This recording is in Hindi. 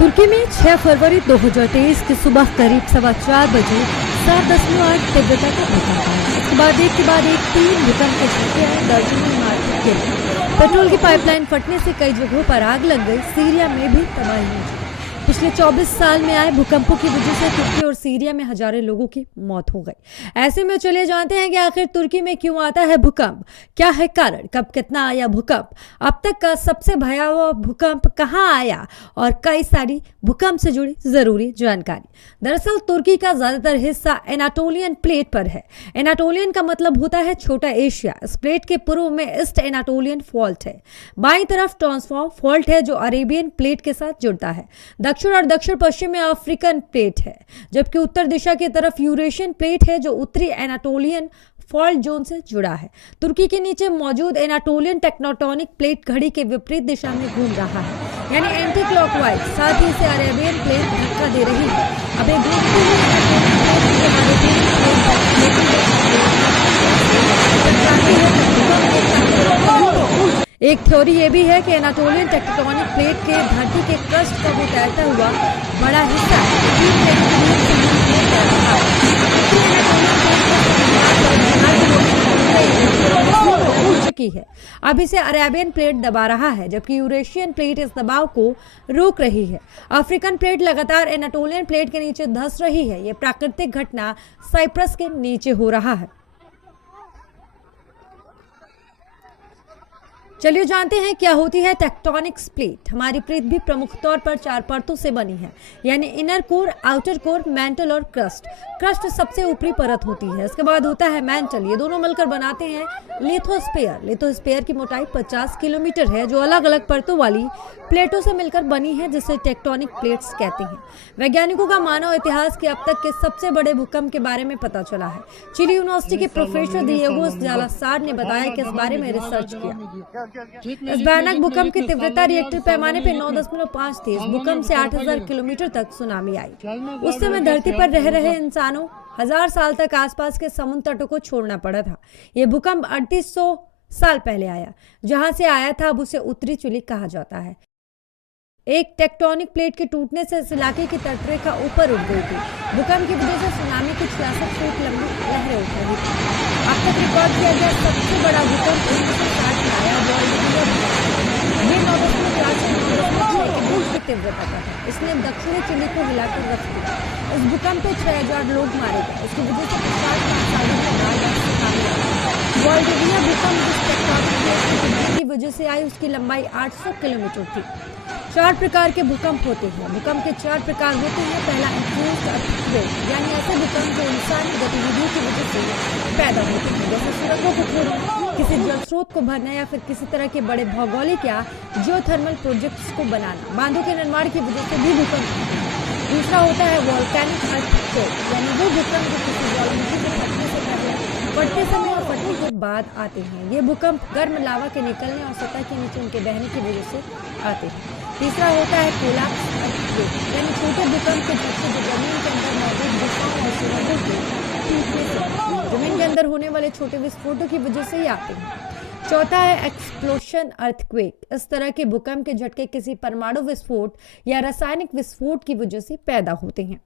तुर्की में 6 फरवरी 2023 की सुबह करीब 4:15 बजे 7.8 तीव्रता का भूकंप आया। इसके बाद एक 3 भूकंप के झटके आए, दर्जनों इमारतें गिरी। पेट्रोल की पाइपलाइन फटने से कई जगहों पर आग लग गई। सीरिया में भी तबाही मची। पिछले 24 साल में आए भूकंपों की वजह से तुर्की और सीरिया में हजारों लोगों की मौत हो गई। ऐसे में चले जानते हैं कि आखिर तुर्की में क्यों आता है भूकंप, क्या है कारण, कब कितना आया भूकंप, अब तक का सबसे भयावह भूकंप कहां आया और कई सारी भूकंप से जुड़ी जरूरी जानकारी। दरअसल तुर्की का ज्यादातर हिस्सा एनाटोलियन प्लेट पर है। एनाटोलियन का मतलब होता है छोटा एशिया। इस प्लेट के पूर्व में ईस्ट एनाटोलियन फॉल्ट है। बाईं तरफ ट्रांसफॉर्म फॉल्ट है जो अरेबियन प्लेट के साथ जुड़ता है। दक्षिण और दक्षिण पश्चिम में अफ्रीकन प्लेट है, जबकि उत्तर दिशा की तरफ यूरेशियन प्लेट है जो उत्तरी एनाटोलियन फॉल्ट जोन से जुड़ा है। तुर्की के नीचे मौजूद एनाटोलियन टेक्टोनिक प्लेट घड़ी के विपरीत दिशा में घूम रहा है, यानी एंटी क्लॉकवाइज। साथ ही इसे अरेबियन प्लेट धक्का दे रही है। अब एक घूमती हुई एनाटोलियन प्लेट एक थ्योरी ये भी है कि एनाटोलियन टेक्टोनिक प्लेट के धरती के क्रस्ट का तैरता हुआ बड़ा हिस्सा चुकी है। अब इसे अरेबियन प्लेट दबा रहा है, जबकि यूरेशियन प्लेट इस दबाव को रोक रही है। अफ्रीकन प्लेट लगातार एनाटोलियन प्लेट के नीचे धंस रही है। यह प्राकृतिक घटना साइप्रस के नीचे हो रहा है। चलिए जानते हैं क्या होती है टेक्टोनिक प्लेट। हमारी प्लेट भी प्रमुख तौर पर 4 परतों से बनी है, यानी inner core, outer core, mental और क्रस्ट। क्रस्ट सबसे ऊपरी परत होती है, इसके बाद होता है मेंटल। ये दोनों मिलकर बनाते हैं लिथोस्फीयर। लिथोस्फीयर की मोटाई 50 किलोमीटर है, जो अलग अलग परतों वाली प्लेटों से मिलकर बनी है, जिसे टेक्टोनिक प्लेट्स कहते हैं। वैज्ञानिकों का मानव इतिहास के अब तक के सबसे बड़े भूकंप के बारे में पता चला है। चिली यूनिवर्सिटी के प्रोफेसर दिएगो जालासार ने बताया कि इस बारे में रिसर्च किया। इस भयानक भूकंप की तीव्रता रिएक्टर पैमाने पे 9.5 थी। इस भूकंप से 8000 किलोमीटर तक सुनामी आई। उस समय धरती पर रह रहे इंसानों 1000 साल तक आसपास के समुद्र तटों को छोड़ना पड़ा था। यह भूकंप 3800 साल पहले आया। जहां से आया था अब उसे उत्तरी चिली कहा जाता है। एक टेक्टोनिक प्लेट के टूटने से इस इलाके की तटरेखा ऊपर उठ गई थी। भूकंप की वजह से सुनामी की 66 फीट लंबी लहरें उठ रही थी। अब तक रिकॉर्ड किया गया सबसे बड़ा भूकंप 1960 में आया। ये 9.4 से 9.6 के बीच की तीव्रता का था। इसने दक्षिणी चिली को हिलाकर रख दिया। इस भूकंप में 6000 लोग मारे गए। इसकी वजह से 50 वॉल्डिविया भूकंप जिस टेक्टोनिक प्लेट की वजह से आई, उसकी लंबाई 800 किलोमीटर थी। 4 प्रकार के भूकंप होते हैं। भूकंप के 4 प्रकार होते हैं। पहला इंफ्यूज्ड अर्थक्वेक, यानी ऐसे भूकंप जो इंसानी गतिविधियों की वजह से पैदा होते हैं, जैसे सुरंगों को खोदना, किसी जल स्रोत को भरना या फिर किसी तरह के बड़े भौगोलिक या जियोथर्मल प्रोजेक्ट्स को बनाना। बांधों के निर्माण की वजह से भी भूकंप होते हैं। दूसरा होता है वोल्केनिक अर्थक्वेक, यानी वो भूकंप जो किसी ज्वालामुखी के फटने से पहले, फटते समय और फटने के बाद आते हैं। ये भूकंप गर्म लावा के निकलने और सतह के नीचे उनके बहने की वजह से आते हैं। तीसरा होता है कोलैप्स अर्थक्वेक, यानी छोटे भूकंप के झटके जो जमीन के अंदर मौजूद गुफाओं और सुरंगों के टूटने से, जमीन के अंदर होने वाले छोटे विस्फोटों की वजह से ही आते हैं। चौथा है एक्सप्लोशन अर्थक्वेक। इस तरह के भूकंप के झटके किसी परमाणु विस्फोट या रासायनिक विस्फोट की वजह से पैदा होते हैं।